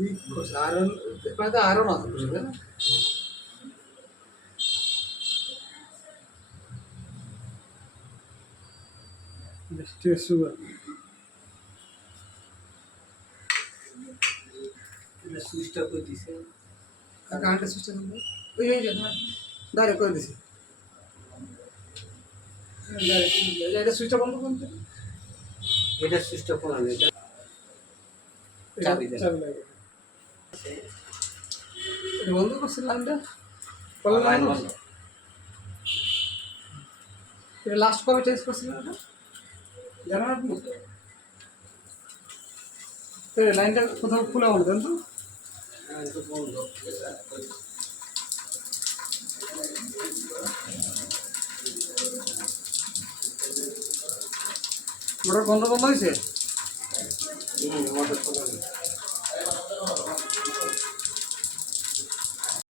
Leak করছে iron, মানে তো আয়রন আছে বুঝলি না? স্ট্রেস সুগার এটা সুইচটা করে দিছে। কারেন্টের সুইচটা বন্ধ, ওই ওই যে ডাইরেক্ট করে দিছি, এটা সুইচটা বন্ধ করুন তো। এটা সুইচটা খোলা নেই, এটা চাবি দেন। চাবি লাগবে। এটা বন্ধ করছে লাইনটা, লাইন বন্ধ। এটা লাস্ট কবে চেঞ্জ করছিলেন এটা জানেন আপনি? লাইনটা কোথাও খুলে বলবেন তো। লাইন তো বন্ধ। মোটর বন্ধ বন্ধ হয়েছে। মোটর খোলা নেই।